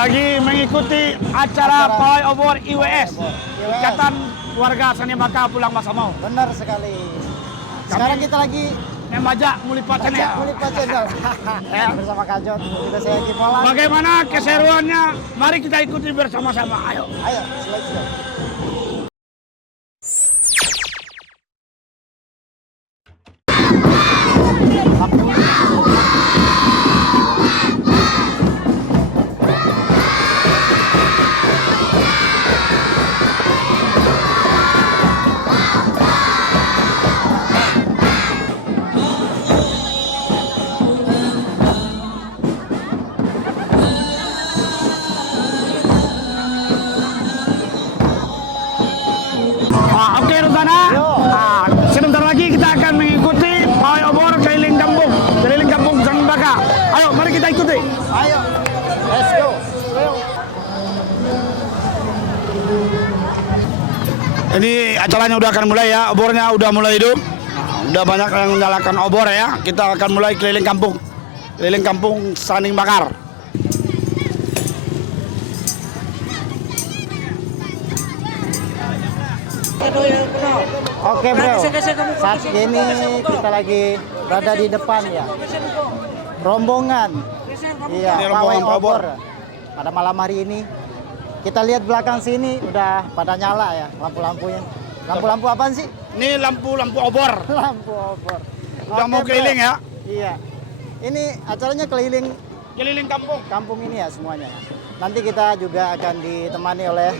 Lagi mengikuti acara pawai obor IWS, Ikatan Warga Sani Baka Pulang Masamau. Benar sekali. Sekarang kita lagi Membaca Mulipat Channel. Mulipat Channel. Bersama Kak Jod, kita saya Kipolan. Bagaimana keseruannya? Mari kita ikuti bersama-sama. Ayo. Ayo, let's go. Oke Rutana, sebentar lagi kita akan mengikuti pawai obor keliling kampung Sani Baka. Ayo, mari kita ikuti. Ayo, let's go. Ini acaranya udah akan mulai ya, obornya udah mulai hidup. Udah banyak yang menyalakan obor ya. Kita akan mulai keliling kampung Sani Bakar. Oke bro, saat ini kita lagi berada di depan ya, rombongan, iya, Ini pawai rombongan obor. Pada malam hari ini, kita lihat belakang sini udah pada nyala ya lampu-lampunya. Lampu-lampu apaan sih? Ini lampu obor. Lampu obor. Udah mau Bro. keliling ya? Iya. Ini acaranya keliling Keliling kampung ini ya semuanya. Nanti kita juga akan ditemani oleh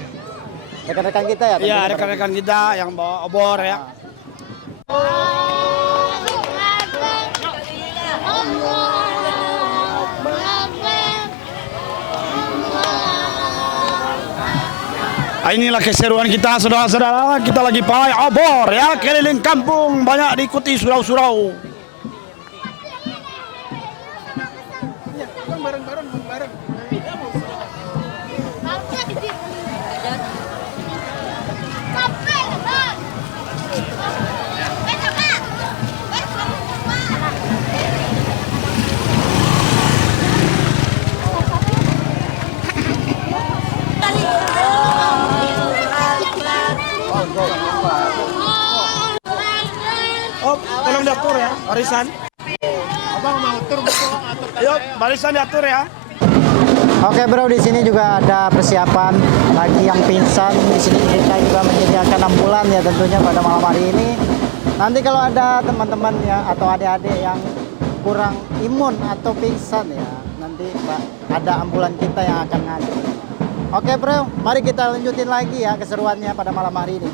rekan-rekan kita ya. Iya, tentunya. rekan-rekan kita yang bawa obor ya. Inilah keseruan kita, saudara-saudara. Kita lagi pawai obor ya, keliling kampung, banyak diikuti surau-surau. Oh, tolong diatur ya, barisan. Abang mau tur betul atur Yuk, barisan diatur ya. Oke bro, di sini juga ada persiapan lagi yang pingsan. Di sini kita juga menyediakan ambulan ya tentunya pada malam hari ini. Nanti kalau ada teman-teman ya atau adik-adik yang kurang imun atau pingsan ya, nanti ada ambulan kita yang akan ngantri. Oke bro, mari kita lanjutin lagi ya keseruannya pada malam hari ini.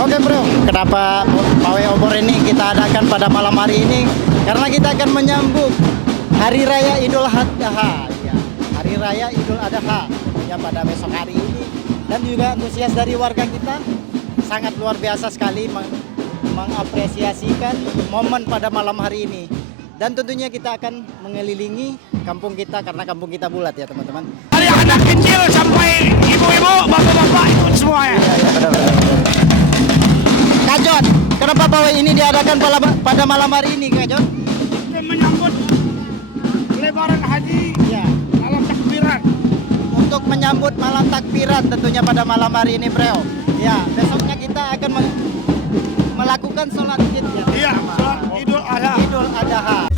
Oke bro, kenapa pawai obor ini kita adakan pada malam hari ini? Karena kita akan menyambut Hari Raya Idul Adha, ya. Hari Raya Idul Adha ya pada besok hari ini. Dan juga antusias dari warga kita sangat luar biasa sekali mengapresiasikan momen pada malam hari ini. Dan tentunya kita akan mengelilingi kampung kita karena kampung kita bulat ya teman-teman. Dari anak kecil sampai ibu-ibu, bapak-bapak ikut semuanya. Iya, benar-benar. Kak Jon, kenapa pawai ini diadakan pada malam hari ini Kak Jon? Untuk menyambut lebaran haji Ya, malam takbiran. untuk menyambut malam takbiran tentunya pada malam hari ini Bro. Ya, besoknya kita akan melakukan sholat id ya. Iya, sholat Idul Adha. Idul Adha.